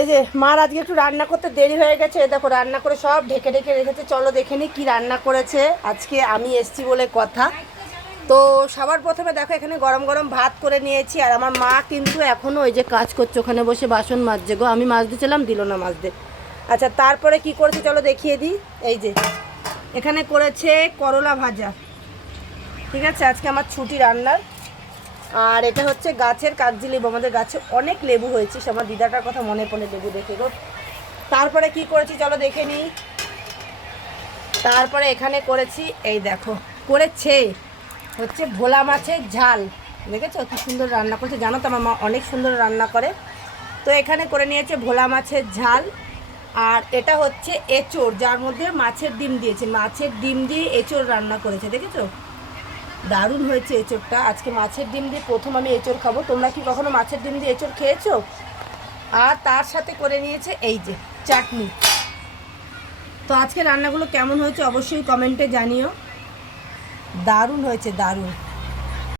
এই যে মার আজকে একটু রান্না করতে দেরি হয়ে গেছে, দেখো রান্না করে সব ঢেকে ঢেকে রেখেছে। চলো দেখে নিই কী রান্না করেছে আজকে, আমি এসছি বলে কথা। তো সবার প্রথমে দেখো এখানে গরম গরম ভাত করে নিয়েছি, আর আমার মা কিন্তু এখনও ওই যে কাজ করছে, ওখানে বসে বাসন মাজছে গো। আমি মাজতে ছিলাম, দিল না মাজতে। আচ্ছা তারপরে কি করেছে চলো দেখিয়ে দিই। এই যে এখানে করেছে করলা ভাজা, ঠিক আছে, আজকে আমার ছুটি রান্নার। আর এটা হচ্ছে গাছের কাগজি লেবু, আমাদের গাছে অনেক লেবু হয়েছে, আমার দিদাটার কথা মনে পড়ে লেবু দেখে গো। তারপরে কি করেছি চলো দেখে নিই। তারপরে এখানে করেছি, এই দেখো করেছে হচ্ছে ভোলা মাছের ঝাল, দেখেছো কি সুন্দর রান্না করছে। জানো তো আমার মা অনেক সুন্দর রান্না করে। তো এখানে করে নিয়েছে ভোলা মাছের ঝাল, আর এটা হচ্ছে এঁচোড়, যার মধ্যে মাছের ডিম দিয়েছে, মাছের ডিম দিয়ে এঁচোড় রান্না করেছে, দেখেছো দারুণ হয়েছে এঁচোড়টা। আজকে মাছের ডিম দিয়ে প্রথম আমি এঁচোড় খাবো। তোমরা কি কখনো মাছের ডিম দিয়ে এঁচোড় খেয়েছো? আর তার সাথে করে নিয়েছে এই যে চাটনি। তো আজকে রান্নাগুলো কেমন হয়েছে অবশ্যই কমেন্টে জানিও। দারুণ হয়েছে, দারুণ।